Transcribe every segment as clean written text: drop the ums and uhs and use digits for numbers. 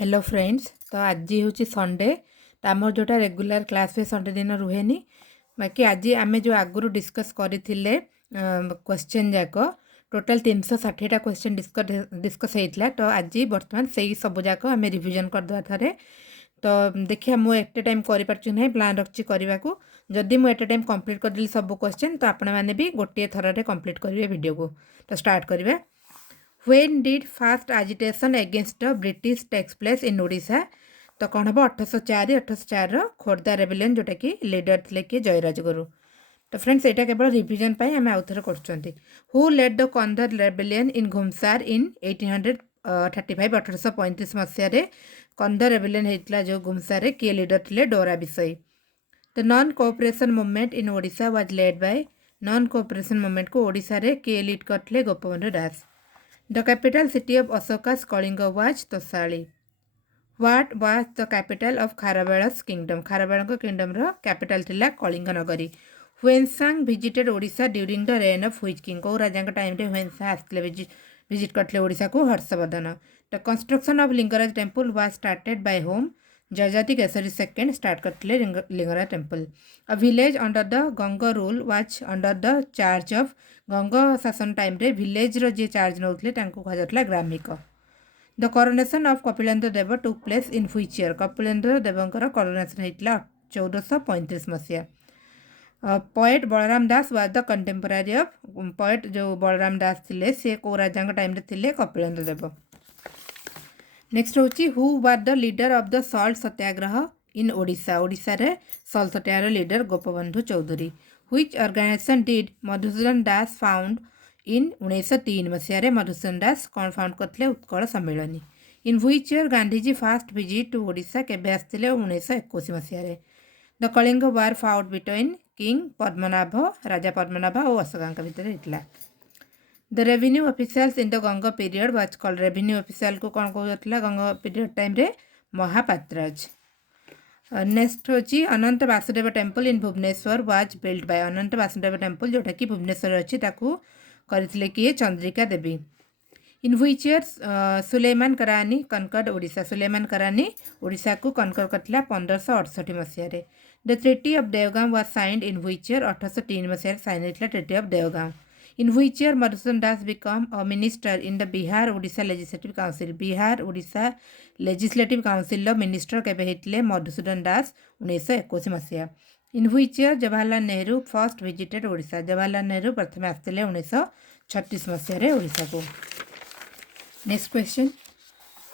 Hello friends. तो आज हूँ संडे। तो आमर जोटा रेगुलर क्लास हुए संडे दिन रुहेनी। बाकी आज आम जो आगु डिस्कस करते क्वेश्चन जाक टोटाल 360टा क्वेश्चन डिस्कस होता। तो आज बर्तमान से ही सब जाक आम रिविजन करदे थे। तो देखिए मुझे एट टाइम करें ना प्लान रखी करने को। जदि मुझे एट टाइम कंप्लीट करदेली सब क्वेश्चन तो आपण मैंने भी गोटे थर कंप्लीट करेंगे वीडियो को। तो स्टार्ट करेंगे। When did first agitation against the British takes place in Odisha? तो कौन हम 1804 खोर्धा रेबेलियन जोटा कि लीडर थे कि जयराज गुरु। तो फ्रेंड्स यहाँ केवल रिविजन आम आउ थे कर who led the Kandha rebellion in Ghumsar in 1835 1835 मसीह कंधर रेबेलियन होता जो घुमसार किए लीडर थे Dora Bisoi. The non cooperation movement in Odisha was led by non cooperation movement को ओडिशा रे किए लीड करते गोपबंधु दास। The capital city of Ashoka's Kalinga was Tosali. What was the capital of Kharavala's kingdom? Kharavala's kingdom ro capital thila Kalinga Nagari. Huensang visited Odisha during the reign of which king? Ko raja ka time re Huensang asle visit करते Odisha को Harshavardhana. The construction of Lingaraj temple was started by whom? Jajati Keshari second start करते Lingaraj temple. A village under the Ganga rule was under the charge of Ganga शासन time रे village रो जे charge नौले कहुला ग्रामिक. The coronation of Kapilendra Deva took place in which year? Kapilendra देवंकर coronation होता 1435 मसीहा. Poet Balaram Das was the contemporary of poet जो बलराम दास थे सी को राजा टाइम रे थे कपिलेन्द्र देव. नेक्स्ट हूँ who were the leader of the salt Satyagraha in Odisha? Odisha रे salt Satyagraha leader Gopabandhu Choudhury. Which organisation did Madhusudan Das found in 1903 मसीह? मधुसूदन दास कौन फाउंड करते Utkal Sammilani. In which year Gandhiji first visit to Odisha केबे आसते 1921 मसीह? The Kalinga war fought between king Padmanabha Raja Padmanabha और अशोका भितर होता. The revenue officials in the Ganga period was called. Revenue official को कौन कहला गंगा पीरियड टाइम रे? महापात्रज. नेक्स्ट होची Ananta Vasudeva temple in Bhubaneswar was build by. Ananta Vasudeva temple जोटा कि भुवनेश्वर अच्छी ताकू करथिले किए Chandrika Devi. In which year Sulaiman Karrani conquered Odisha? Sulaiman Karrani Odisha को कनकर करथिला 1568 मसीह. The treaty of Deogaon was signed in which year? 1803 मसीह साइन होता treaty of Deogaon. In which year Madhusudan Das become a minister in the Bihar Odisha legislative council? Bihar Odisha legislative council minister केबे हेतले मधुसूदन दास 1921 मसीहा. In which year Jawaharlal Nehru first visited Odisha? Jawaharlal Nehru प्रथम आसते 1936 मसीह ओडिशा को. Next question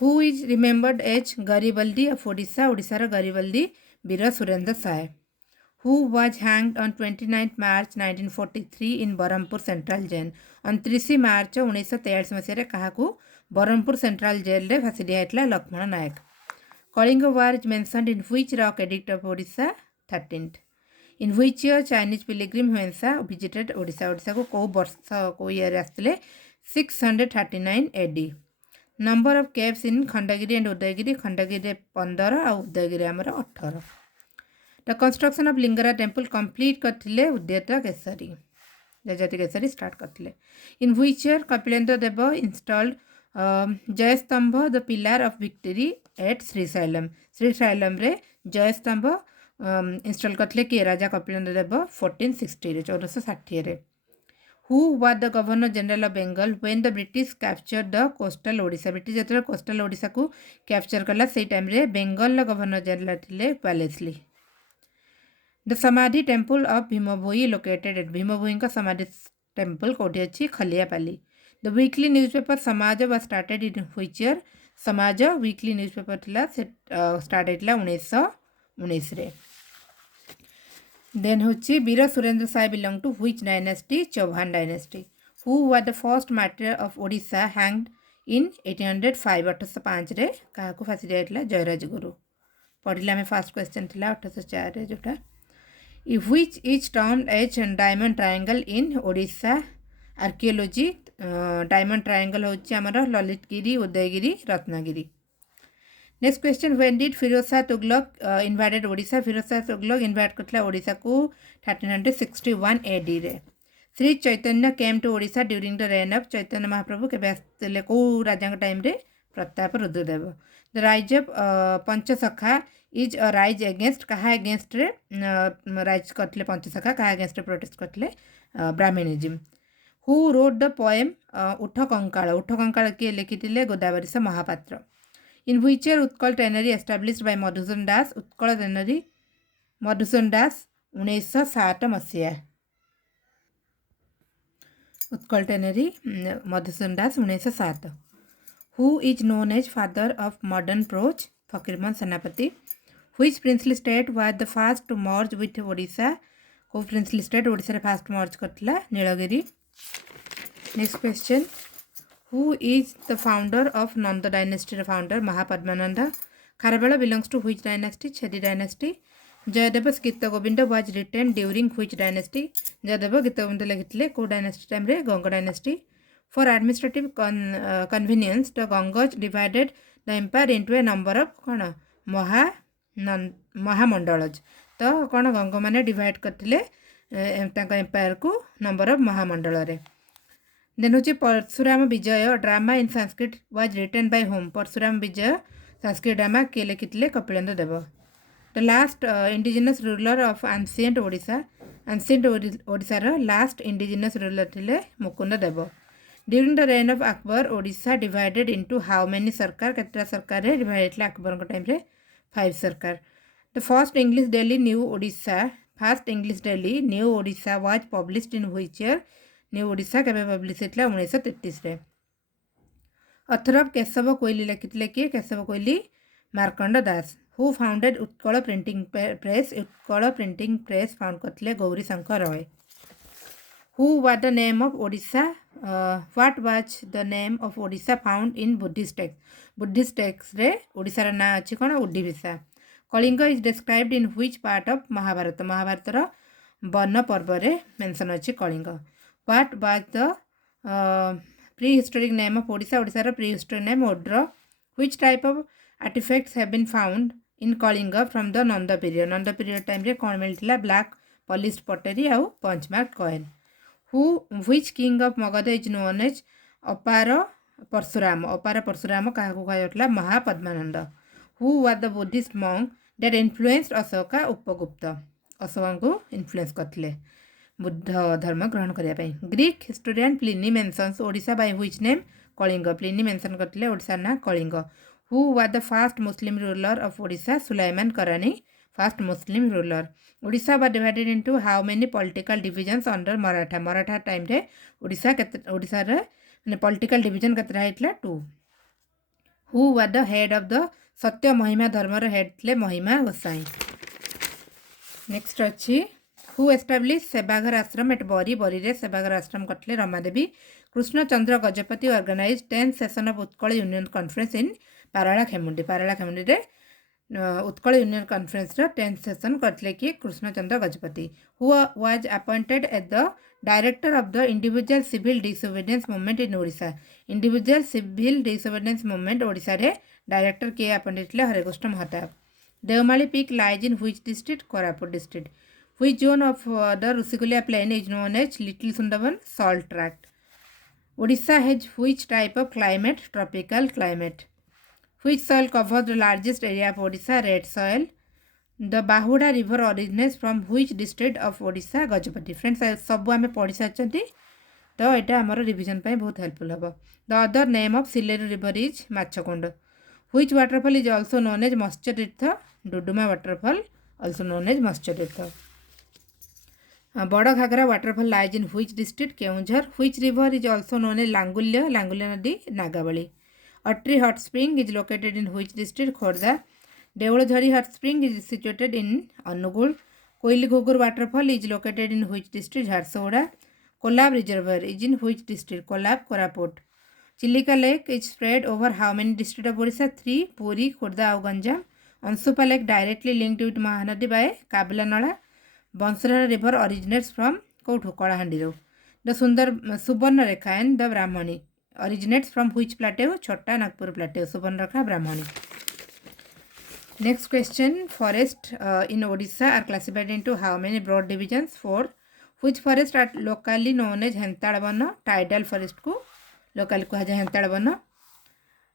who is remembered as Garibaldi of Odisha? ओडिशार Garibaldi Veer Surendra Sai. Who was hanged on 29 March 1943 in Berhampur central jail? 29 March 1943 मसीह क्या बरहमपुर सेंट्रल जेल रे फांसी दिया Laxman Nayak. Kalinga war is mentioned in which rock edict of Odisha? 13th. In which year Chinese pilgrim हुएंसा visited Odisha? Odisha को कौ वर्ष को ईयर आसते 639 AD. Number of caves in Khandagiri and Udayagiri? Khandagiri 15 और उदयगिरी आमर 18. The construction of Lingaraj temple complete करथिले उद्यत केसरी जयजाति केसरी स्टार्ट करथिले. In which year Kapilendra Deva installed Jayastambha the pillar of victory at Srisailam? Srisailam रे जयस्तंभ इंस्टॉल करथिले कि राजा कपिलेन्द्र देव 1460 रे 1460 रे. Who were the governor general of Bengal when the British capture the coastal Odisha? British जो कोस्टल ओडिशा को कैप्चर कला से टाइम रे बेंगल गवर्नर जनरल थिले Wellesley. The samadhi temple of Bhimabhoi located at? Bhimabhoi का समाधि टेम्पल कौटी अच्छी Khaliapali. The weekly newspaper Samaj was started in which year? Samaj weekly newspaper थिला से स्टार्ट होता 1919 रे. देन होची Veer Surendra Sai belong to which dynasty? Chauhan dynasty. Who were the first martyr of Odisha hanged in 1805? 1805 रे क्या फांसी दिया जयराज गुरु. पढ़िले आम फास्ट क्वेश्चन थिला 1804 रे जोटा. Which is termed as diamond triangle in Odisha? Archaeology. Diamond triangle होची आमर Lalitgiri Udayagiri Ratnagiri. Next question when did Firoz Shah Tughlaq invited Odisha? Firoz Shah Tughlaq invite करथिला ओडिशा को 1361 AD रे. Shri Chaitanya came to Odisha during the reign of? Chaitanya Mahaprabhu केबे आसते को राजा टाइम रे Pratap Rudradev. The rise of Panchasakha is a rise against कहा अगेंस्ट रे राइज करते पंचसखा कहा अगेंस्ट प्रोटेस्ट करते Brahmanism. Who wrote the poem Utha Kankala किए लिखिथिले Godavarish Mahapatra. In which year Utkal tannery established by Madhusudan Das. Utkal tannery Madhusudan Das 1907 मसीहा. Utkal tannery Madhusudan Das 1907. Who is known as father of modern prose. Fakirmohan Senapati. Which princely state was the first to merge with Odisha? Who princely state Odisha रे first merge Kartala Nilgiri. Next question. Who is the founder of Nanda dynasty? Founder Mahapadmananda. Kharavela belongs to which dynasty? Chedi dynasty. Jayadeva Gita Govinda was written during which dynasty? Jayadeva Gita Govinda लिखितले को dynasty time रे Ganga dynasty. For administrative convenience, the Gangas divided the empire into a number of कौन महामंडलज. तो कौन गंग मैंने divide करते empire को number of महामंडल रे. Then who Parashuram Vijay drama in Sanskrit was written by whom. Parashuram Vijay Sanskrit drama किए लिखिते Kapilendra Dev. The last indigenous ruler of ancient Odisha. Ancient ओडिशार लास्ट इंडिजिनस रूलर थे Mukunda Dev. During the reign of Akbar Odisha divided into how many sarkar केतटा सरकार divide Akbar time रे 5 सरकार. The first English daily New Odisha was published in which year? New Odisha केबे publish होइतला 1933 रे. Author of Keshav कोइली लिखितले कि Keshab Koili Markanda Das. Who founded Utkal printing press. Utkal printing press found करतले Gauri Shankar Roy. Who was the name of Odisha? What was the name of Odisha found in Buddhist text? Buddhist text रे ओडिशा रा ना अछि कोन Odisha. Kalinga is described in which part of Mahabharata. Mahabharata रा वन पर्व रे mention अछि Kalinga. What was the prehistoric name of Odisha. Odisha रा prehistoric name Odra. Which type of artefacts have been found in Kalinga from the Nanda period. Nanda period time रे कोन मिलथिला ब्लैक पॉलिश्ड पॉटरी आउ punch mark coin. Which king of Magadha is known as अपार परशुराम. अपार परशुराम क्या कहला Mahapadmananda. Who was the Buddhist monk that influenced Ashoka Upagupta. Ashok को influence करते बुद्ध धर्म ग्रहण करने. Greek historian Pliny mentions Odisha by which name. Kalinga. Pliny mention करते ओडिशा ना Kalinga. Who was the first Muslim ruler of Odisha? Sulaiman करानी first Muslim ruler. Odisha was divided into how many political divisions under Maratha. Maratha time रे ओडिशा रे political division केतरा हेतला 2. Who was the head of the सत्य महिमा धर्म रे head थे Mahima Gosain. Next अच्छी who establish Sevaghar Ashram at Bari. Bari रे सेवाघर आश्रम करते Ramadevi. Krishnachandra Gajapati organise 10th session of Utkal union conference in Parala Khemundi. Parala Khemundi रे उत्कल यूनियन कॉन्फ्रेंस रो 10th सेशन करते कि Krishnachandra Gajapati. Who was appointed as the director of the individual civil disobedience movement in Odisha. Individual civil disobedience movement Odisha रे director के appointed थे Harekrushna Mahtab. Devmali peak lies in which district. Koraput district. Which zone of the Rushikulya plain is known as little Sundarban salt tract. Odisha has which type of climate. Tropical climate. Which soil covers the largest area of Odisha? Red soil. The Bahuda river originates from which district of Odisha? Gajapati. Friends सब आम पढ़ी सारी तो यहाँ आमर revision बहुत helpful हम. The other name of Sileru river is Machkund. Which waterfall is also known as Matsya Tirtha. Duduma waterfall also known as Matsya Tirtha. Bada Ghagara waterfall lies in which district? Keonjhar. Which river is also known as Langulya. Langulya नदी Nagavali. Atri hot spring is located in which district? Khordha. Deolazhari hot spring is situated in Anugul. Koili Ghugur waterfall is located in which district? Jharsuguda. Kolab reservoir is in which district? Kolab, Koraput. Chilika lake is spread over how many districts of Odisha? 3. Puri, Khordha and Ganjam. Ansupa lake directly linked with Mahanadi by Kabilanala. Bansara river originates from Kouthu, Kalahandi. The Subarna Rekha and the Brahmani originates from which plateau? Chotta Nagpur plateau. Subarnarekha Brahmani. Next question. Forest in Odisha are classified into how many broad divisions? 4. Which forests are locally known as Hentad Bana? Tidal forest को locally कहा जाए Hentad Bana.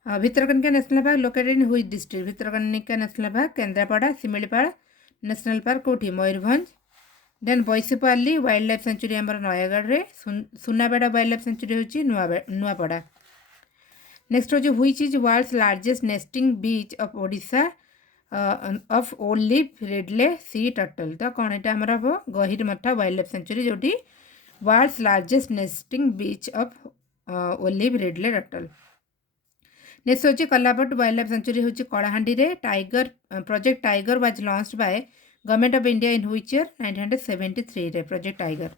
Bhitarkanika national park located in which district Bhitarkanika national park Kendrapara Simlipal national park कोठी Mayurbhanj then Baisipalli wildlife sanctuary आमर नयगढ़ रे Sunabeda wildlife sanctuary होची Nuapada next होची which is world's largest nesting beach of Odisha of olive ridley sea turtle तो कौन एटा हमर हो गहिरमठा वाइल्ड लाइफ सेंचुरी जोटी world's largest nesting beach of olive ridley turtle next होची कलापट वाइल्ड लाइफ सेंचुरी होची कलाहांडी रे tiger project tiger was launched by government of India in which year 1973 रे project tiger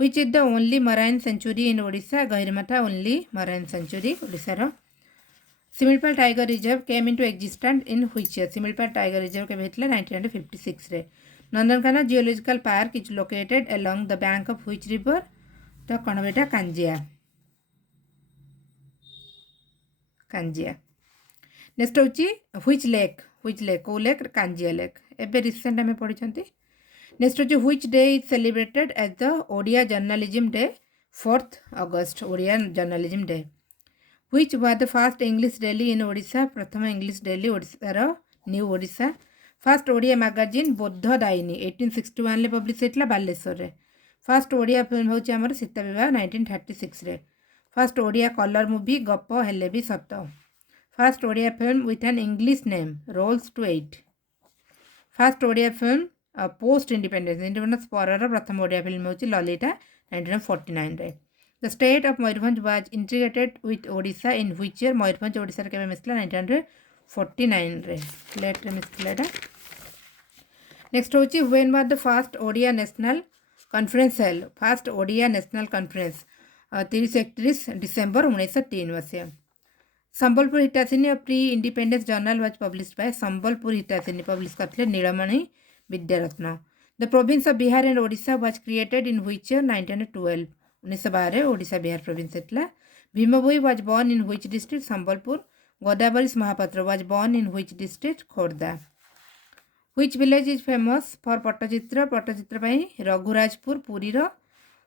which is the only marine sanctuary in Odisha Gahirmatha only marine sanctuary Odisha रो Simlipal tiger reserve came into existence in which year Simlipal tiger reserve के भेटला 1956 रे Nandankanan zoological park is located along the bank of which river तो कौन बेटा Kanjia next होची which lake को lake Kanjia lake एबे रिसेंट आम पढ़ी नेक्स्ट होची which day is celebrated as the Odia journalism day 4th August Odia journalism day which was the first English daily in Odisha प्रथम इंग्लिश डेली ओडिशार new Odisha first Odia magazine Bodha Dayini 1861 ले publish होता बालेश्वर रे फर्स्ट ओडिया फिल्म होची हमर सीता विवाह 1936 रे फर्स्ट ओडिया कलर मूवी गप हेले भी सत first Odia film with an English name rolls to 8 first Odia film post independence पर प्रथम ओडिया फिल्म होची ललिता 1949 रे the state of Mayurbhanj was integrated with Odisha in which year Mayurbhanj Odisha रे केबे मिसला 1949 रे लेट रे मिसला नेक्स्ट होची when was the first Odia national conference held first Odia national conference 30-31 December 1903 मसीहा Sambalpur Hitaisini pre independence journal was published by Sambalpur Hitaishini publish करथिले Nilamani Vidyaratna the province of Bihar and Odisha was created in which year 1912 1912 Odisha Bihar province हेतला Bhimabhoi was born in which district Sambalpur Godavari Mahapatra was born in which district Khordha which village is famous for pattachitra pattachitra Raghurajpur Puri रो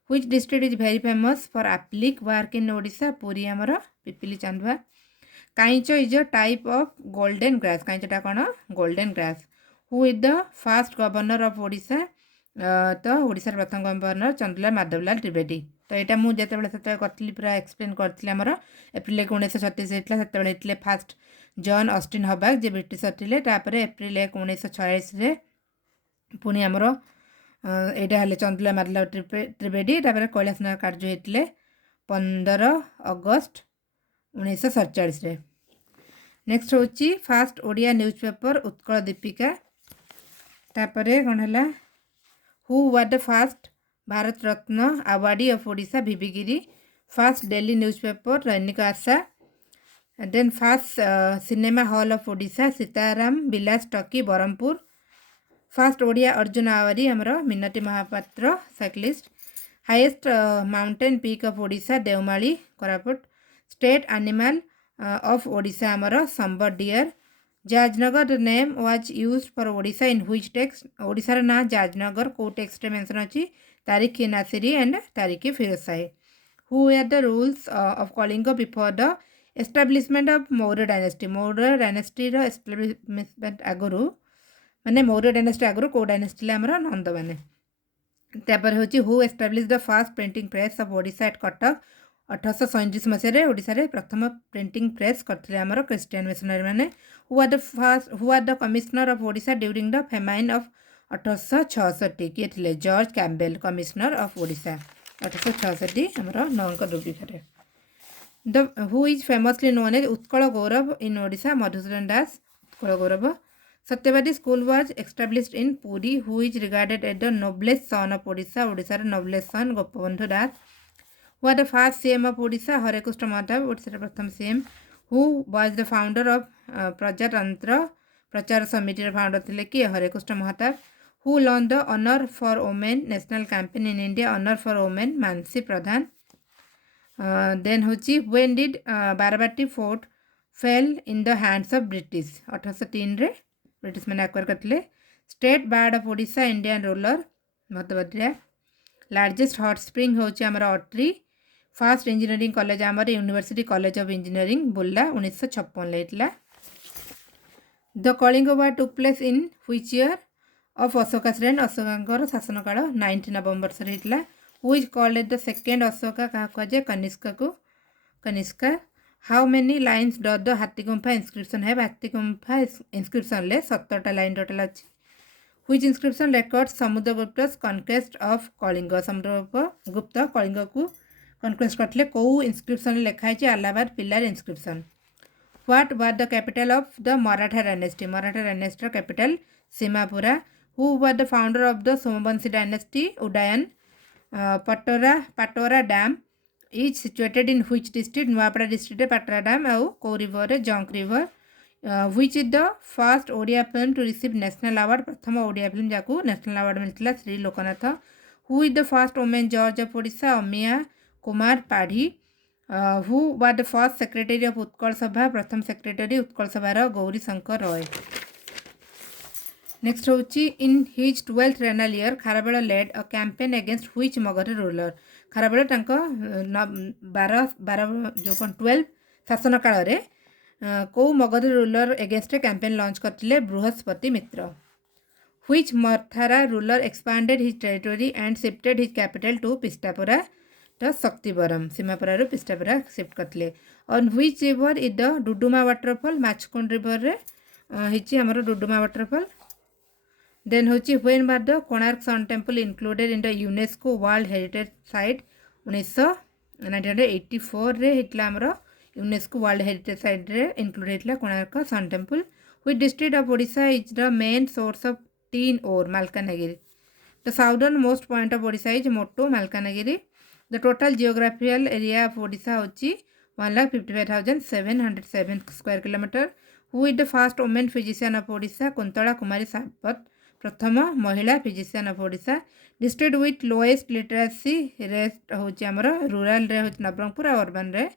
which district is very famous for applique work in Odisha Puri आमर पिपिली चांदुआ काइंच is a type of golden grass काइंचटा कौन golden grass who is the first governor of Odisha तो ओडिशार प्रथम governor Chandralal Madhavlal Trivedi तो यहाँ मुझे से करी पूरा एक्सप्लेन करी आमर एप्रिल 1936 होता से फास्ट जॉन ऑस्टिन हबाक जे ब्रिटिश थे एप्रिल 1946 पुणी आमर यहाँ हेल्ले चंद्रलाल माधवलाल त्रिवेदी कैलाश नाथ कार्य होते 15 अगस्त 1947 नेक्स्ट होची फास्ट ओडिया न्यूज़पेपर उत्कल दीपिका तापरे कौन है who was the first Bharat Ratna awardee of Odisha V V Giri first daily newspaper Dainik Asha then first cinema hall of Odisha Sitaram Vilas talkie Berhampur first Odia Arjuna awardee आमर Minati Mahapatra cyclist highest mountain peak of Odisha Deomali Koraput state animal of Odisha आमर sambar deer Jajnagar name was used for Odisha in which text ओडिशार ना जाजनगर को text mention अछि Tarikh Nasiri and Tarikh Firoz Shahi who are the rules of Kalinga before the establishment of Maurya dynasty रो establishment आगुरु माने Maurya dynasty आगुरु को dynasty आमर नंद माने तापर होची who establish the first printing press of Odisha at Cuttack 1837 मसीह ओडिशा रे प्रथम प्रिंटिंग प्रेस करथिले हमर क्रिश्चियन मिशनरी माने who are the commissioner of Odisha during the famine of 1866 किए थिले George Campbell commissioner of Odisha 1866 हमर नौंक दुर्भिक्षरे the who is famously known as Utkal Gaurav in Odisha Madhusudan Das Utkal Gaurav Satyabadi school was established in Puri who is regarded as the noblest son of Odisha ओडिशार noblest son Gopabandhu Das who are the first CM of Odisha Harekrushna Mahtab ओडिशार प्रथम CM who was the founder of Prajatantra Prachar Samiti founder थिले कि Harekrushna Mahtab who launched the honour for women national campaign in India honour for women Mansi Pradhan then होची when did Barabati fort fall in the hands of British 1803 रे British मैंने acquire करते state bard of Odisha Indian ruler भद्रभद्रिया largest hot spring होची हमर Atri first engineering college आमर university college of engineering Burla 1956 लेटला the Kalinga war took place in which year of Ashoka's reign Ashoka शासन काल 9 नवंबर से होता who is called the second Ashoka क्या कहुए कनिष्का को Kanishka how many lines does the Hathigumpha inscription है हाथीगुम्फा इनस्क्रिप्शन ले 17टा लाइन टोटाल अच्छी which इनस्क्रिप्शन records Samudragupta's conquest of Kalinga Samudragupta Kalinga को कनक्वेस्ट करते कौ इनस्क्रिप्शन लिखाई Allahabad pillar inscription what were the capital of the Maratha dynasty capital Simhapura who war the founder of the Somavamshi dynasty Udayan Patora dam is situated in which district Nuapada district Patora dam आउ कौ river Jonk river which is the first Odia film to receive national award प्रथम Odia film जाकू national award मिलता Shri Loknath who is the first women जज of Odisha Amiya Kumar Padhi who war the first secretary of Utkal Sabha प्रथम secretary Utkal सभार Gauri Shankar Roy next who in his 12th regnal year Kharavela led a campaign against which Magadha ruler Kharavela 12 शासन काल कौ Magadha ruler against campaign launch करते Brihaspati Mitra which Mathara ruler expanded his territory and shifted his capital to Pishtapura the Shaktivarman Simhapura Pishtapura shift करते और which river is the Duduma waterfall Machkund river रे हिची हमर Duduma waterfall then होची when were the Konark sun temple included in the UNESCO world heritage site 1984 रे हिटला हमर UNESCO world heritage site रे इंक्लूड होता Konark sun temple which district of Odisha is the main source of tin ore Malkangiri the southernmost point of Odisha is मोटो Malkangiri the total geographical area of Odisha होची 1,55,707 square kilometre who is the first women physician of Odisha Kuntala Kumari Sabat प्रथम महिला physician of Odisha district with lowest literacy rate होची हमर rural रे होची नवरंगपुर और urban रे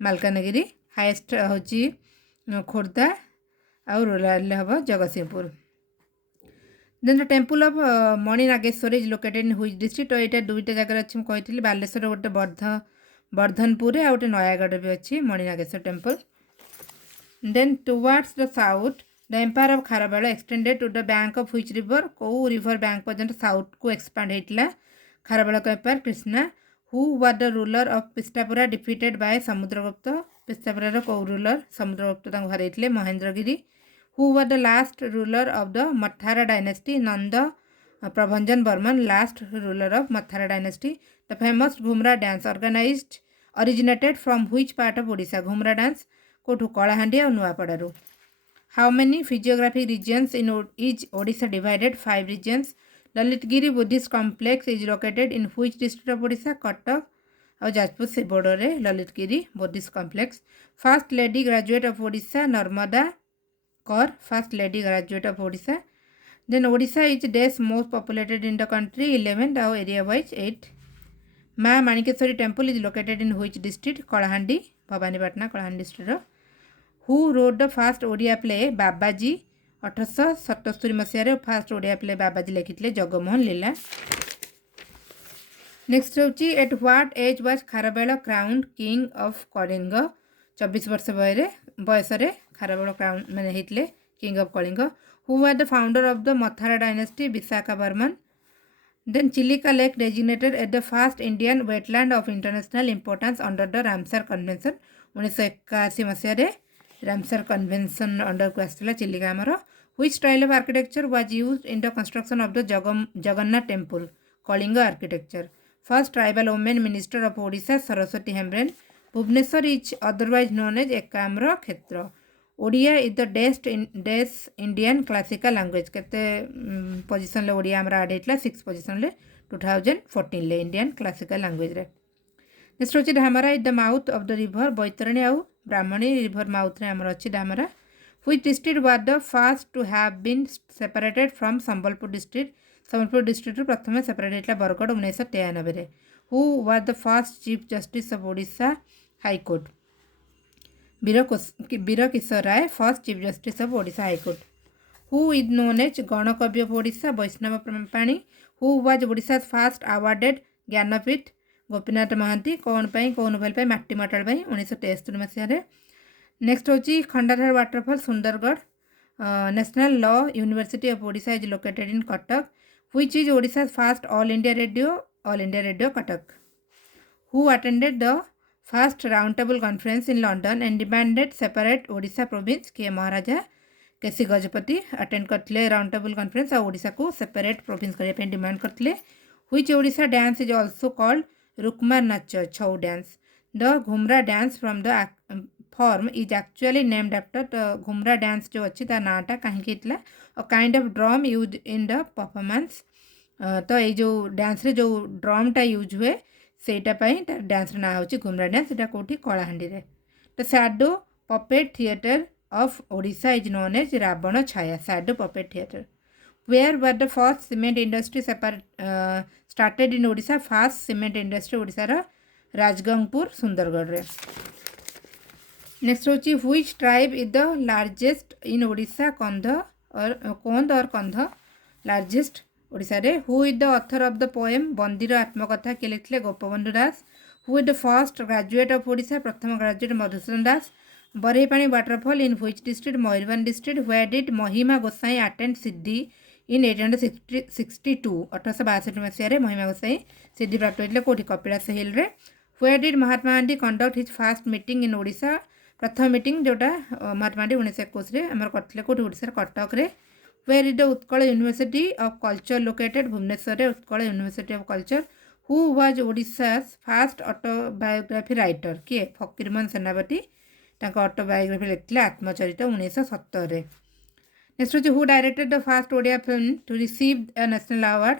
मालकानगिरी हाईएस्ट होची खोर्धा और रूरल हम Jagatsinghpur then the temple of Mani Nageshwar is located in which district यहाँ दुईटा जगह अच्छी मुझे बालेश्वर गोटे वर्धनपुर आ गए नयागढ़ भी अच्छी Mani Nageswar temple then towards the south the empire of Kharavela extended to the bank of which river कौ रिवर बैंक पर्यंत साउथ को एक्सपांड होता खारबेल का empire Krishna who war the ruler of Pishtapura defeated by Samudragupta पिस्टापुरार कौ रूलर समुद्रगुप्त हरते Mahendragiri who war the last ruler of the Mathara dynasty Nanda Prabhanjana Varman last ruler of Mathara dynasty the famous Ghumura dance organised originated from which part of Odisha Ghumura dance कोठू कलाहांडी और नुआपड़ारू how many physiographic regions in is Odisha divided 5 regions Lalitgiri Buddhist complex is located in which district of Odisha Cuttack और जाजपुर से border रे Lalitgiri Buddhist complex first lady graduate of Odisha Narmada कर first lady graduate of Odisha then Odisha is डेस most populated in the country 11 और area wise 8 माँ Manikeshwari temple is located in which district Kalahandi Bhawanipatna Kalahandi district who wrote the first Odia play Babaji 1877 मसीह first Odia play Babaji लिखिते Jagamohan Lila next होची at what age was Kharavela crown king of Kalinga 24 वर्ष बयस Kharavela crown मैंने होते king of Kalinga who are the founder of the Mathara dynasty Vishakha Varman then Chilika lake designated at the first Indian wetland of international importance under the Ramsar convention 1981 मसीह Ramsar convention under को आसाला चिलिका आमर which style of architecture was used in the construction of the Jagannath temple Kalinga architecture first tribal women minister of Odisha Saraswati Hembram Bhubaneswar is otherwise known as Ekamra Kshetra Odia is the डेस Indian classical language केते position Odia आमर आड होता 6 position 2014 ले Indian classical language रे next होची Dhamara is the mouth of the river Baitarani आउ Brahmani river mouth रे आमर अच्छी Dhamara which district was the first to have been separated from Sambalpur district प्रथम सेपरेट होता Bargarh 1993 who was the first chief justice of Odisha high court Bira Kishore Ray first chief justice of Odisha high court who is known as Ganakabi of Odisha Baishnab Pani who was Odisha first awarded Jnanpith Gopinath Mohanty कौन पाई कौ Nobel पाई माटी मटाड़ पाई 1973 मसीह। Next होची Khandadhar waterfall Sundargarh. National law university of Odisha is located in Cuttack. Which is Odisha first all India radio Cuttack. Who attended the first round table conference in London and demanded separate Odisha province. के Maharaja K C Gajapati attend करते round table conference और ओडिशा को separate province करने demand करते। Which Odisha dance is also called Rukma Nacha Chhau dance. The Ghumura dance from the form is actually named after the Ghumura dance जो अच्छी तार नाटा कहीं a kind of drum use in the performance. तो ये जो डांस रे जो ड्रमटा यूज हुए सेटा तार डांस ना होची घुमरा डांस। एटा कोठी कलाहांडी रे। The shadow puppet theatre of Odisha is known as Ravana Chhaya. Shadow puppet theatre. Where were the first cement industry started in Odisha. First cement industry Odisha रा राजगंगपुर सुंदरगढ़ रे। नेक्स्ट होची which tribe is the largest in Odisha. Kandha और Kandha largest Odisha रे। Who is the author of the poem Bandira Atmakatha के लिखले Gopabandhu Das. Who is the first graduate of Odisha प्रथम graduate Madhusudan Das. Barehipani waterfall in which district Mayurbhanj district. Where did Mahima Gosain attend सिद्धि इन 1862 1862 मसीह महिमा गोसाई सिद्धि प्राप्त होते कौटी कपिलास हिल रे। Where did Mahatma Gandhi conduct his first meeting in Odisha. प्रथम meeting जोटा महात्मा गांधी 1921 आमर करते कौटी ओडिशा कटक रे। Where is the Utkal university of culture located Bhubaneswar रे। Utkal university of culture. Who was Odisha first autobiography writer. किए फकीरमोहन सेनापति ऑटोबायोग्राफी लिखते आत्मचरित 1970। नेक्स्ट होची who directed the first Odia film to receive a national award.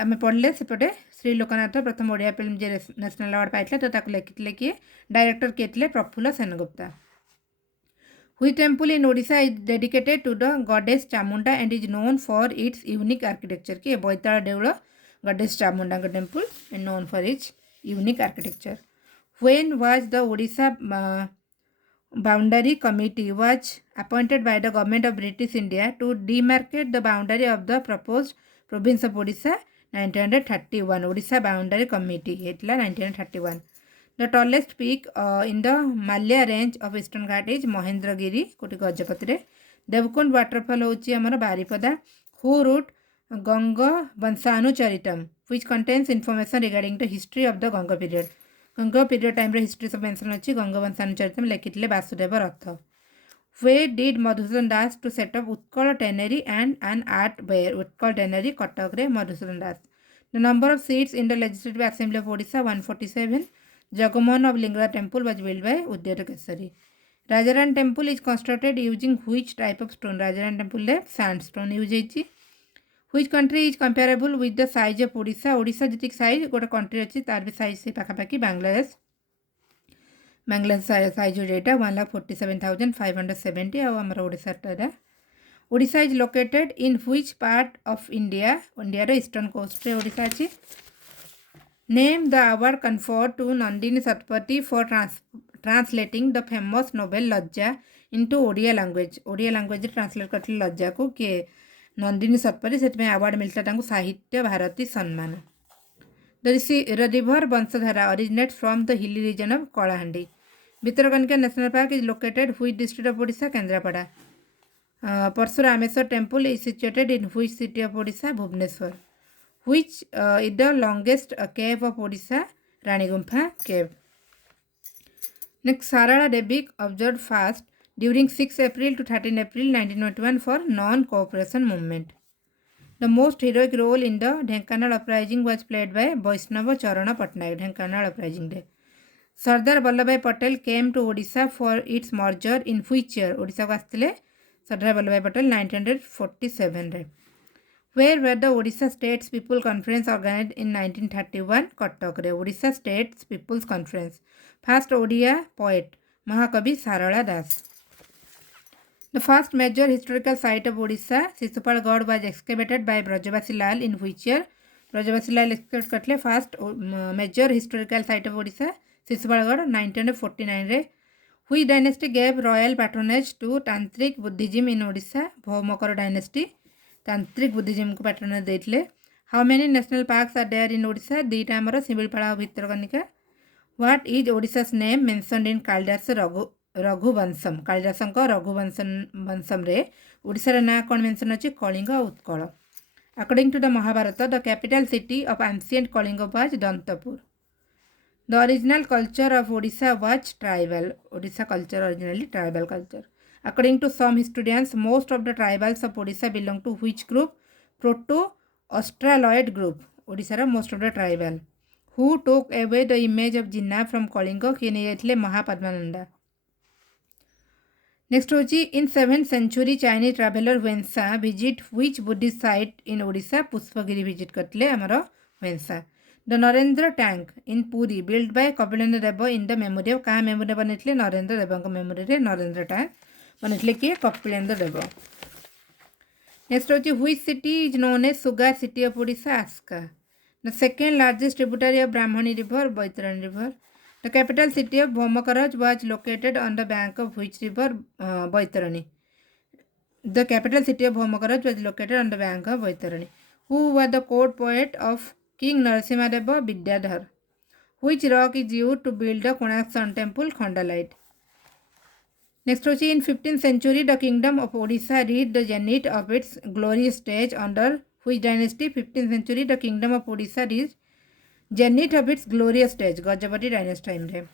आम पढ़ले सेपटे श्री लोकनाथ प्रथम ओडिया फिल्म जे नेशनल अवार्ड पाई तो लिखिते किए डायरेक्टर किए Prafulla Sengupta. Which temple in Odisha is dedicated to the goddess Chamunda and is known for its unique architecture. किए Baitala Deula goddess Chamunda temple and known for its unique architecture. When was the Odisha boundary committee was appointed by the government of British India to demarcate the boundary of the proposed province of Odisha 1931 Odisha boundary committee hetla 1931. The tallest peak in the Malya range of Eastern Ghat is Mahendragiri koti Gajapati re. Devkund waterfall hochi amara Baripada. Who wrote Ganga Vansanucharitam which contains information regarding the history of the Ganga period. Ganga period time history सब mention अच्छी गंगवंशानुचरित लिखिते Vasudev Ratha. Why did Madhusudan Das to set up Utkal tannery and an art ware. Utkal tannery Cuttack रे Madhusudan Das. The number of seats in the legislative assembly of Odisha 147। Jagamohan of Lingaraj temple was build by Udyat Keshari. Rajarani temple is constructed using which type of stone. Rajarani temple रे sandstone use होइछि। Which country is comparable with the size of Odisha. Odisha जी size गोटे country अच्छी तार भी size से पाखापाखि Bangladesh size हो जाटा 1,47,570 आमर Odisha. Odisha is located in which part of India. India रो ईस्टर्न कोस्ट रे ओडिशा अच्छी। Name the award conferred to Nandini Satpathy for translating the famous novel Lajja into Odia language. Odia language translate करते लज्जा को किए नंदिनी सतपथी से अवार्ड मिलता Sahitya Bharati Samman. The river Vamsadhara originates from the hilly region of Kalahandi. Bhitarkanika national park is located which district of Odisha Kendrapara. Parsurameswara temple is situated in which city of Odisha Bhubaneswar. Which is the longest cave of Odisha Ranigumpha cave. Next Sarala Devi observe fast during 6 April to 13 April 1921 for non-cooperation movement. The most heroic role in the Dhenkanal uprising was played by Vaishnava Charana Patnaik. Dhenkanal uprising day. Sardar Vallabhbhai Patel came to Odisha for its merger in which year? Odisha को आस्ते Sardar Vallabhbhai Patel 1947 रे. Where were the Odisha States People Conference organized in 1931? Katak रे. Odisha States People's Conference. First Odia poet Mahakavi Sarala Das. The first major historical site of Odisha, Sisupalgarh, was excavated by Brajavasi Lal in which year? Brajavasi Lal excavated करले first major historical site of Odisha, Sisupalgarh 1949 रे. Which dynasty gave royal patronage to Tantric Buddhism in Odisha? Bhaumakara dynasty Tantric Buddhism को patronage देइले. How many national parks are there in Odisha? Dita amara Similpala Bhitarkanika. What is Odisha's name mentioned in Kalidasa Raghuvansam? Kalidasanka Raghuvansam re Odisha na kon mention achi Kalinga Utkala. According to the Mahabharata, the capital city of ancient Kalinga was Dantapur. The original culture of Odisha was tribal. Odisha culture originally tribal culture. According to some historians, most of the tribals of Odisha belong to which group? Proto-Australoid group. Odisha most of the tribal. Who took away the image of Jinnah from Kalinga? Kiye neyathile Mahapadmananda. Next hochi in 7th century Chinese traveler Wensa visit which Buddhist site in Odisha? Pushpagiri visit करतले हमारा Wensa. The Narendra tank in Puri built by Kapilendra Deva in the memory of कहाँ memory बनेतले Narendra Deva का memory रे Narendra tank बनेतले किए Kapilendra Deva. Next hochi which city is known as Sugar city of Odisha? Aska. The second largest tributary of Brahmani river, Baitarani river. The capital city of Bhomakaraj was located on the bank of which river? Baitarani. The capital city of Bhomakaraj was located on the bank of Baitarani. Who was the court poet of King Narasimhadeva? Vidyadhar. Which rock is used to build the Konark Sun Temple? Khandalite. Next in 15th century, the kingdom of Odisha reached the zenith of its glorious stage under which dynasty? 15th century, the kingdom of Odisha reached zenith of its glorious stage Gajapati dynasty time re.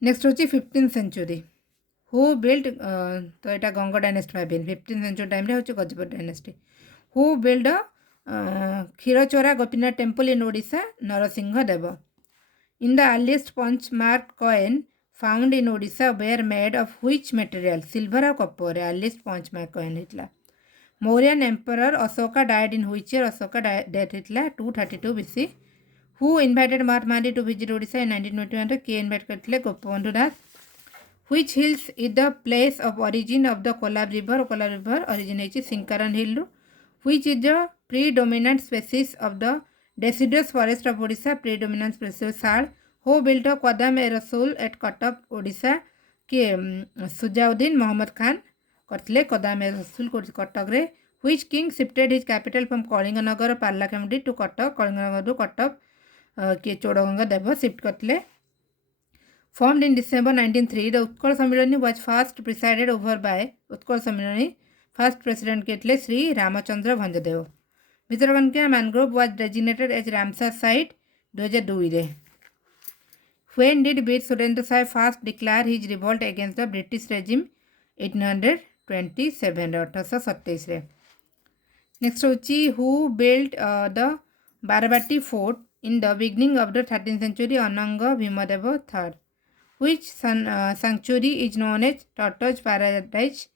Next hochi 15th century. Who built to eta Ganga dynasty bhabin 15th century time re hochi Gajapati dynasty. Who built a Khirachora Gopinath temple in Odisha? Narasingha Deva. In the earliest punch mark coin found in Odisha were made of which material? Silver or copper. Earliest punch mark coin hitla. Mauryan Emperor Ashoka died in which year? Ashoka death hitla 232 BC. Who invited Mahatma Gandhi to visit Odisha in 1921? K invite करतले गोपबंधु दास. Which hills is the place of origin of the Kolab river? Kolab river origin है Sinkaran hill. Which is the predominant species of the deciduous forest of Odisha? Predominant species are. Who built a Qadam e Rasul at Cuttack, Odisha? Ke Sujauddin Muhammad Khan करतले Qadam e Rasul Cuttack re. Which king shifted his capital from Kalinganagar Parlakamdi to Cuttack? Kalinganagar to Cuttack के चोड़गंगा देव shift करतले. Formed in December 1903, the Utkal Sammirani was first presided over by Utkal Sammirani. First president केतले Sri Ramachandra Bhanjadev. Bhitarkanka mangrove was designated as Ramsar site 2002 रे. When did Bir Surendra Sai first declare his revolt against the British regime? 1827 1827 रे. Next hochi who built the Barabati fort in the beginning of the 13th century? Ananga Bhimadeva III. Which sanctuary is known as Turtles Paradise?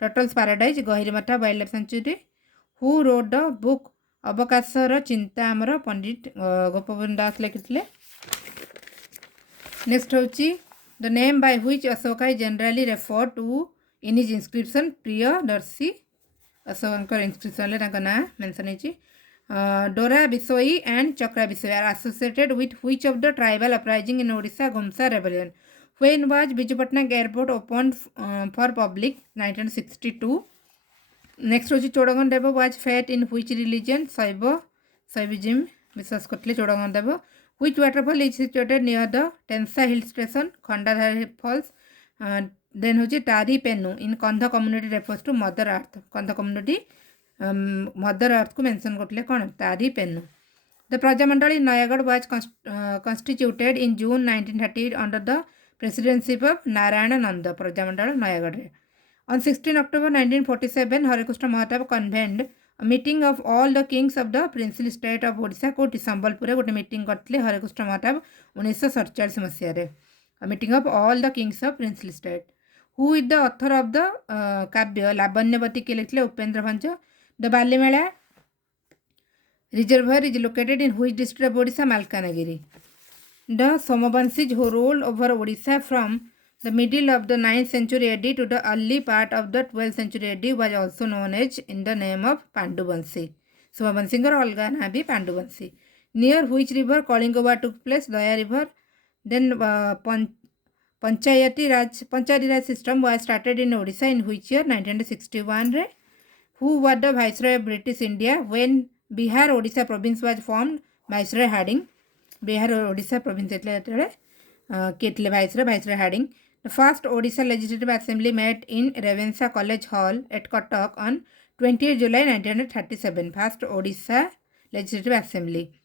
Gahirimata Wildlife Sanctuary. Who wrote the book Abakasara Chintamara? Pandit Gopabandhu Das lekhitle. Next hochi the name by which Ashoka is generally referred to in his inscription Priyadarshi. Ashokankar inscription le tanka na mention heichi. Dora Bisoi and Chakra Bisoi are associated with which of the tribal uprising in Odisha? Gomsa rebellion. When was Biju Patnaik airport opened for public? 1962. Next hochi Chodagan Deva was faith in which religion? Shaivism. Vishwas करतले Chodagan Deva. Which waterfall is situated near the Tensa hill station? Khandadhar falls. Then hochi Tari Pennu in Kandha community refers to Mother Earth. Kandha community Mother Earth को mention करतले कौन? तारी पेन्नु. The Prajamandal in Nayagad was constituted in June 1938 under the presidency of Narayana Nanda. Prajamandal Nayagad. On 16 October 1947, Harikrishna Mahatab convened a meeting of all the kings of the princely state of Odisha को Sambalpur गोटे meeting करतले हरिकृष्ण महाताब 1947 मसीह रे. A meeting of all the kings of princely state. Who is the author of the काव्य लावण्यवती के लिखले? Upendra भंज. The Balimela reservoir is located in which district of Odisha? Malkanagiri. The Somavansis who ruled over Odisha from the middle of the 9th century AD to the early part of the 12th century AD was also known as in the name of Panduvansi. Somavansingar Olga Nabi Panduvansi. Near which river Kalinga took place? Daya river. Then Panchayati Raj system was started in Odisha in which year? 1961 re. Who was the viceroy of British India when Bihar Odisha province was formed Viceroy Harding. Bihar Odisha province Ketle Viceroy Harding. The first Odisha Legislative Assembly met in Revensa College Hall at Cuttack on 20th July 1937. First Odisha Legislative Assembly.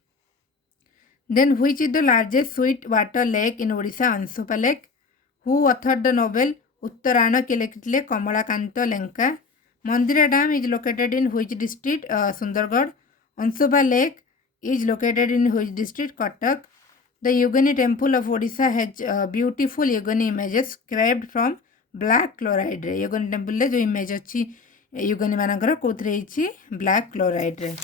Then which is the largest sweet water lake in Odisha? Ansupa Lake. Who authored the novel Uttarana Kilekile Kamalakanta Lenka? Mandira Dam is located in which district? Sundargarh. Ansupa Lake is located in which district? Cuttack. The Yogini temple of Odisha has beautiful Yogini images carved from black chloride. Yogini temple le jo image achi Yogini manakara kothre ichi black chloride.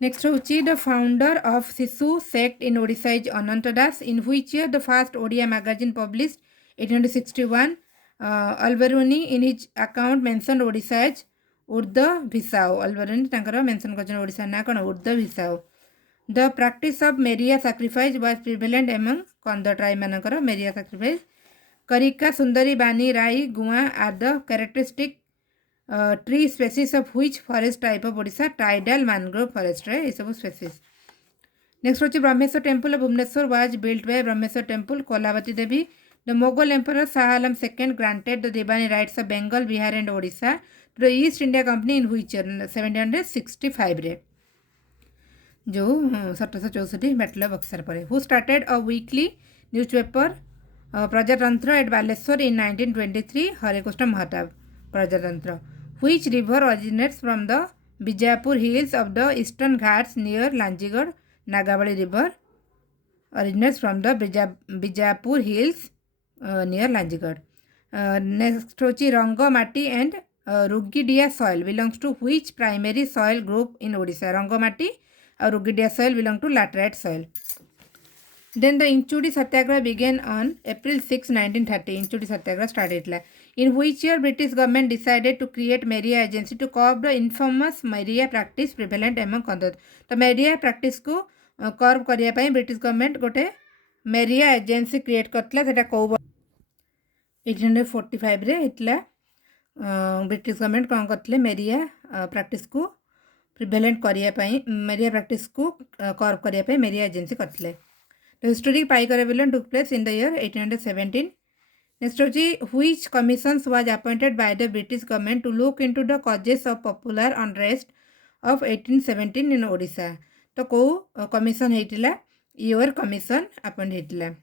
Next hochi the founder of Sisu sect in Odisha is Ananta Das. In which year the first Odia magazine published? 1861. Alberuni in his account mentioned Odisha as Urda Visao. Alberuni tankara mention kachana Odisha na kona Urda Visao. The practice of Maria sacrifice was prevalent among Konda tribe manakara Maria sacrifice. Karika, Sundari, Bani, Rai, Gua are the characteristic tree species of which forest type of Odisha? Tidal mangrove forest is a species. Next hochi Brahmeshwar temple of Bhubaneswar was built by Brahmeshwar temple Kolavati Devi. The Mughal emperor Shah Alam II granted the Devani rights of Bengal, Bihar and Odisha to the East India Company in which year? 1765 रे जो 1764 battle of Buxar पर. Who started a weekly newspaper Prajatantra at Baleshwar in 1923? Hare Krishna Mahatab. Prajatantra. Which river originates from the Bijapur hills of the eastern Ghats near Lanjigarh? Nagavali river originates from the Bijapur hills near Lanjigarh. Next hochi Ranga Mati and Rugidia soil belongs to which primary soil group in Odisha? Ranga Mati or Rugidia soil belong to laterite soil. Then the Inchudi Satyagraha began on April 6, 1930. Inchudi Satyagraha started. In which year British government decided to create Maria agency to curb the infamous Maria practice prevalent among Konda? तो Maria practice को curb करिया पाई British government गोटे Maria agency create Kartala सेटा को 1845 रे इतला British government कौन करतले Maria practice को prevalent करिया पाई Maria practice को curb करिया पाई Maria agency करतले. The historic Pi rebellion took place in the year 1817. Next which commissions was appointed by the British government to look into the causes of popular unrest of 1817 in Odisha? तो को commission हेटिला your commission appoint हेटिला.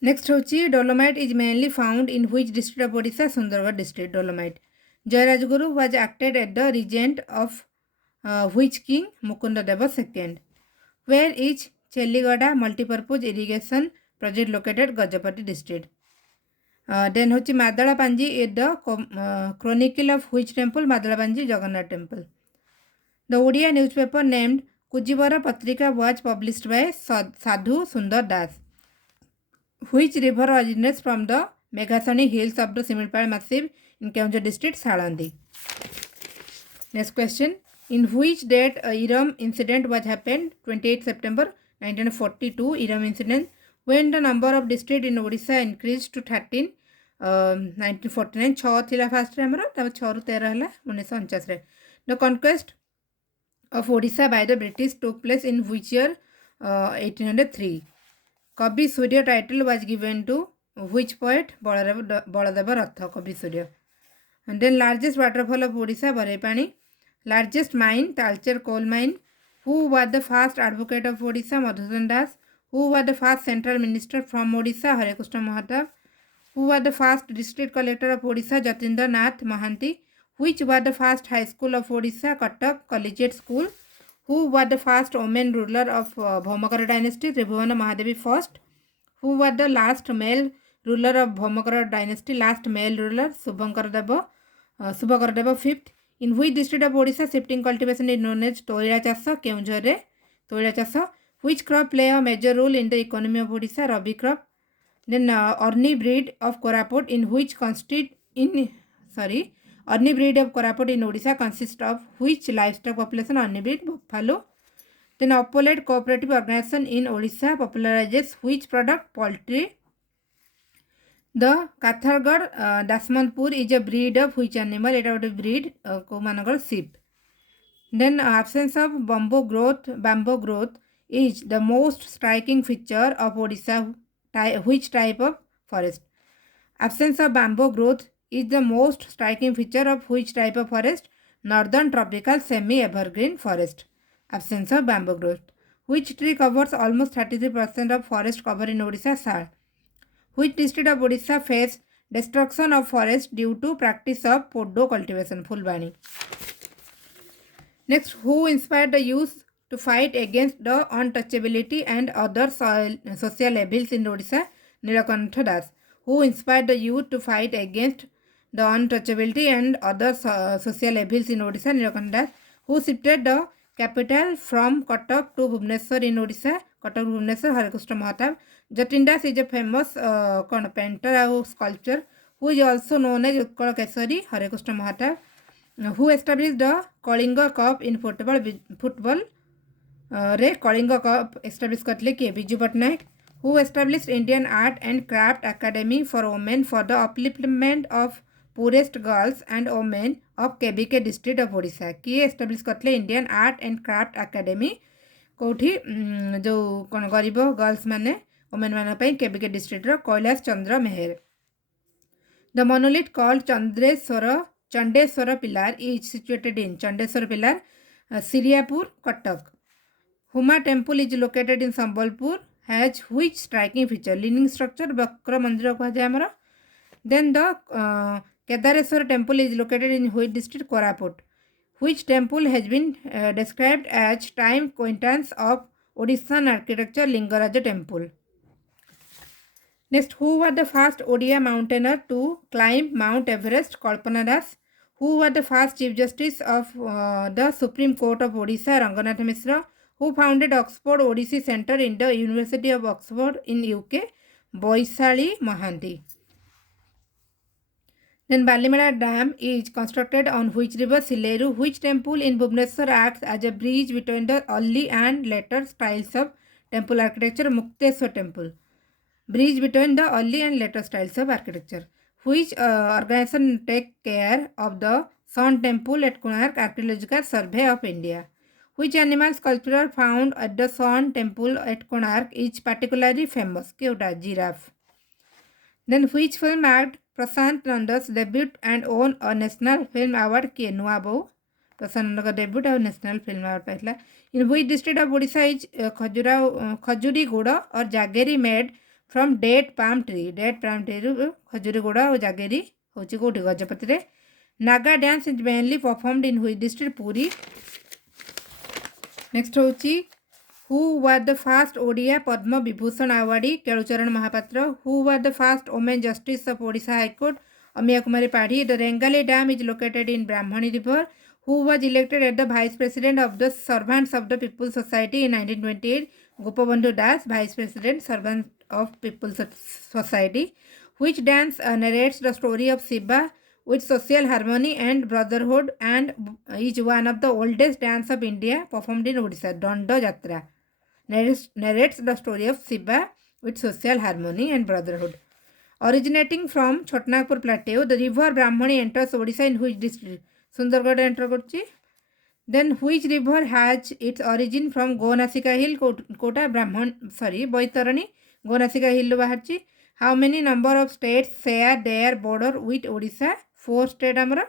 Next dolomite is mainly found in which district of Odisha? Sundargarh district. Dolomite. Jayarajguru was acted as the regent of which king? Mukunda Deva II. Where is Chelligada multipurpose irrigation project located? Gajapati district. Then hochi Madala Panji is the chronicle of which temple? Madala Panji Jagannath temple. The Odia newspaper named Kujivara Patrika was published by Sadhu Sundar Das. Which river originates from the Meghasani hills of the Similpal massif in Keonjhar district? Salandi. Next question. In which date Iram incident was happened? 28 September 1942 Iram incident. When the number of districts in Odisha increased to 13 1949 6 थिला fast रे हमरो तब 6 रु 13 हला 1949 रे. The conquest of Odisha by the British took place in which year? 1803. Kavi Surya title was given to which poet? Baladeva Ratha. Kavi Surya. And then largest waterfall of Odisha? Baraipani. Largest mine? Talcher coal mine. Who was the first advocate of Odisha? Madhusudan Das. Who was the first central minister from Odisha? Hare Krishna Mahatab. Who was the first district collector of Odisha? Jatindra Nath Mahanti. Which was the first high school of Odisha? Cuttack Collegiate School. Who was the first woman ruler of Bhaumakara dynasty? Tribhuwana Mahadevi first. Who was the last male ruler of Bhaumakara dynasty? Last male ruler Subhakara Deva fifth. In which district of Odisha shifting cultivation is known as Toira Chasa? Keonjhar re Toira Chasa. Which crop play a major role in the economy of Odisha? Rabi crop. Then Orni breed of Koraput in which Orni breed of Koraput in Odisha consists of which livestock population? Orni breed buffalo. Then Opolate cooperative organization in Odisha popularizes which product? Poultry. The Kathargarh Dasmanpur is a breed of which animal? It is a breed ko managar sheep. Then absence of bamboo growth is the most striking feature of Odisha. Which type of forest? Absence of bamboo growth is the most striking feature of which type of forest? Northern tropical semi-evergreen forest. Absence of bamboo growth. Which tree covers almost 33% of forest cover in Odisha? Sal. Which district of Odisha faced destruction of forest due to practice of podo cultivation? Fulbani. Next, who inspired the youth to fight against the untouchability and other social evils in Odisha? Nilakantha Das. Who inspired the youth to fight against the untouchability and other social evils in Odisha? Nilakantha Das. Who shifted the capital from Katak to Bhubaneswar in Odisha? Katak Bhubaneswar, Harikrishna Mahatab. Jatin Das is a famous painter and sculptor who is also known as Utkala Kesari, Harikrishna Mahatab. Who established the Kalinga Cup in football? Re Kalinga Cup established करले के Biju Patnaik. Who established Indian Art and Craft Academy for Women for the upliftment of poorest girls and women of KBK district of Odisha? किए establish करले Indian Art and Craft Academy कोठी जो कौन गरीब girls माने women मान ପାଇଁ KBK district ର कैलाश चंद्र मेहर. The monolith called Chandeswara Pillar is situated in Chandeswara Pillar, Siriapur, Cuttack. Huma temple is located in Sambalpur, has which striking feature? Leaning structure, Bakra Mandira kuhajaye amara. Then the Kedareswara temple is located in which district? Koraput. Which temple has been described as time quaintance of Odishan architecture? Lingaraja temple. Next, who were the first Odia mountaineer to climb Mount Everest? Kalpana Das. Who were the first Chief Justice of the Supreme Court of Odisha? Ranganath Mishra. Who founded Oxford Odyssey Center in the University of Oxford in UK? Boisali Mahanti. Then Balimala Dam is constructed on which river? Sileru. Which temple in Bhubaneswar acts as a bridge between the early and later styles of temple architecture? Mukteswar temple. Bridge between the early and later styles of architecture. Which organization take care of the Sun Temple at Konark Archaeological Survey of India? Which animal sculpture found at the Sun Temple at Konark is particularly famous? Kyota, giraffe. Then which film marked Prashant Nanda's debut and won a National Film Award? Kiye Nua Bohu. Prashant Nanda's debut and National Film Award paitla. In which district of Odisha is Khajuri Goda or Jageri made from date palm tree? Date palm tree ru Khajuri Goda or Jageri hochi koti Gajapati re. Naga dance is mainly performed in which district? Puri. Next hochi who were the first Odia Padma Vibhushan awardee? Kelucharan Mahapatra. Who were the first women justice of Odisha High Court? Amiya Kumari Padhi. The Rengali Dam is located in Brahmani River. Who was elected as the Vice President of the Servants of the People's Society in 1928? Gopabandhu Das, Vice President, Servant of People's Society. Which dance narrates the story of Shiva with social harmony and brotherhood and is one of the oldest dance of India performed in Odisha? Danda Jatra. Narrates the story of Shiva with social harmony and brotherhood. Originating from Chotnagpur Plateau, the river Brahmani enters Odisha in which district? Sundargarh enter korchi. Then which river has its origin from Gonasika Hill? Kota Boitarani. Gonasika Hill baharchi. How many number of states share their border with Odisha? 4 state amara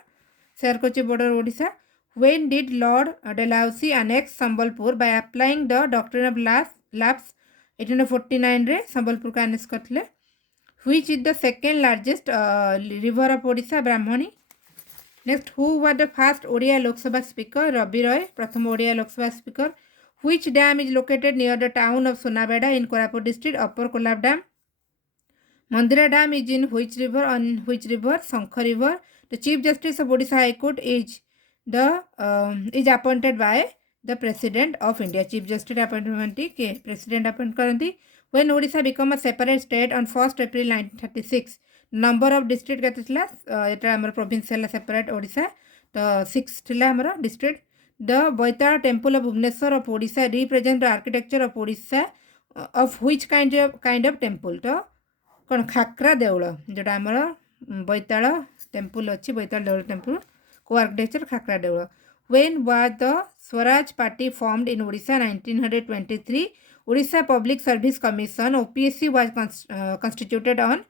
share korchi border Odisha. When did Lord Dalhousie annex Sambalpur by applying the doctrine of lapse? 1849 re Sambalpur ka annex kartile. Which is the second largest river of Odisha? Brahmani. Next, who was the first Odia Lok Sabha speaker? Rabi Roy, Pratham Odia Lok Sabha speaker. Which dam is located near the town of Sonabeda in Koraput district? Upper Kolab Dam. Mandira Dam is in which river? On which river? Sankha river. The Chief Justice of Odisha High Court is appointed by the President of India. Chief Justice appointment ke President appoint karanti. When Odisha became a separate state on 1st April 1936, number of district kete thila? Eta amar province hela separate Odisha. The 6 thila amar district. The Boitara temple of Bhubaneswar of Odisha represent the architecture of Odisha of which kind of temple? The kon Khakra Deula. Jota amar Boitara temple achi Boitara Deula temple. Co architecture Khakra Deula. When was the Swaraj Party formed in Odisha? 1923. Odisha Public Service Commission OPSC was constituted on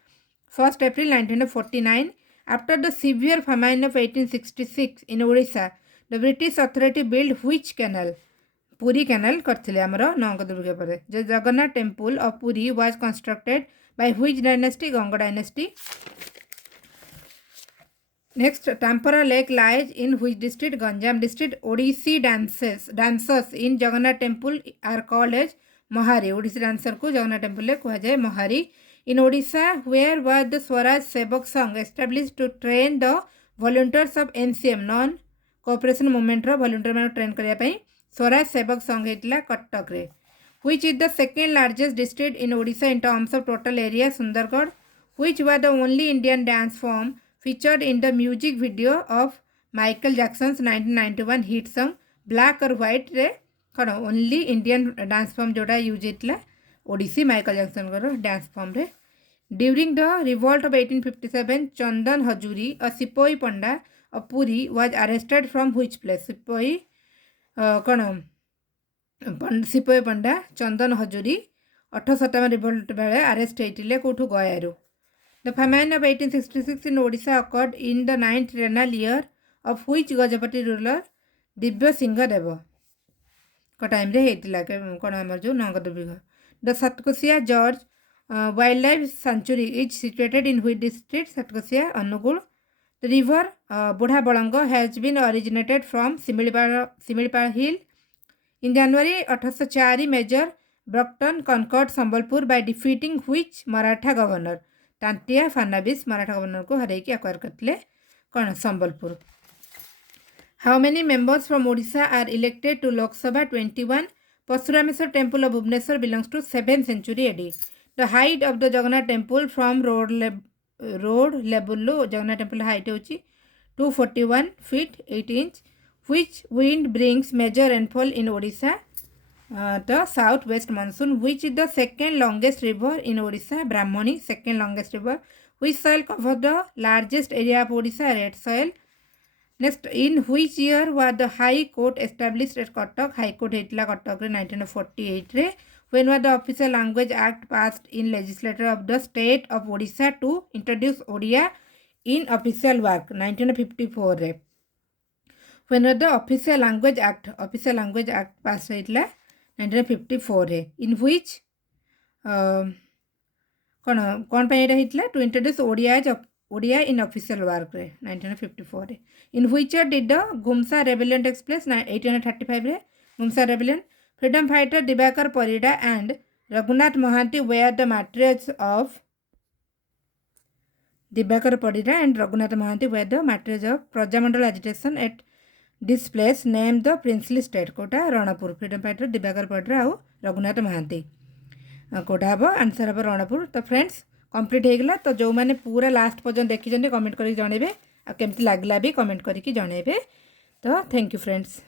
1st April 1949. After the severe famine of 1866 in Odisha, the British authority built which canal? Puri canal करथिले हमरो नंग दुर्गे पर. The Jagannath temple of Puri was constructed by which dynasty? Ganga dynasty. Next, Tampara Lake lies in which district? Ganjam district. Odissi dancers in Jagannath temple are called as Mahari. Odissi dancer को Jagannath temple ले कहा जाए Mahari. In Odisha, where was the Swaraj Sevak Sangh established to train the volunteers of NCM non-cooperation movement row volunteer मानो train करिया पाई Swaraj Sevak Sangh हेतला Cuttack रे. Which is the second largest district in Odisha in terms of total area? Sundargarh. Which was the only Indian dance form featured in the music video of Michael Jackson's 1991 hit song Black or White रे कौन only Indian dance form जोड़ा use इतला Odissi Michael Jackson करो dance form रे. During the revolt of 1857, Chandan Hajuri, a Sipohi Panda of Puri, was arrested from which place? Sipohi कौन Sipohi Panda Chandan Hajuri 1857 revolt बेले arrest हेतिले कोठु गयारु. The famine of 1866 in Odisha occurred in the 9th renal year of which Gajapati ruler? Divya Singha Deva का time रे हेतिला के कोन हमर जो नंगदुर्ग. The Satkosia George wildlife sanctuary is situated in which district? Satkosia Anugul. The river Budha Balango has been originated from Similipal Hill. In January 1804, Major Brockton conquered Sambalpur by defeating which Maratha governor? Tantia Fadnavis Maratha governor को हरे की acquire करतले कौन Sambalpur. How many members from Odisha are elected to Lok Sabha? 21. Parsurameswar temple of Bhubaneswar belongs to 7th century AD. The height of the Jagannath temple from road level Jagannath temple height होची 241 feet 8 inch. Which wind brings major rainfall in Odisha? The southwest monsoon. Which is the second longest river in Odisha? Brahmani, second longest river. Which soil covers the largest area of Odisha? Red soil. Next, in which year was the High Court established at Cuttack? High Court हेतला Cuttack रे 1948 रे. When was the Official Language Act passed in legislature of the state of Odisha to introduce Odia in official work? 1954 रे. When was the Official Language Act passed हेतला 1954 रे. In which कौन पे हेतला to introduce Odia in official work रे 1954 रे. In which year did the Gumsa rebellion takes place? 1835 रे. Gumsa rebellion. Freedom fighter Dibakar Parida and Raghunath Mohanty were the martyrs of Prajamandal agitation at this place named the princely state. Kota Ranpur. Freedom fighter Dibakar Parida और Raghunath Mohanty. Kota हबो answer हबो रणपुर. तो friends complete हो गला. तो जो मैंने पूरा लास्ट पर्यंत देखी कमेंट करके जणेबे आ केमती लागला भी कमेंट करके जणेबे. तो थैंक यू फ्रेंड्स.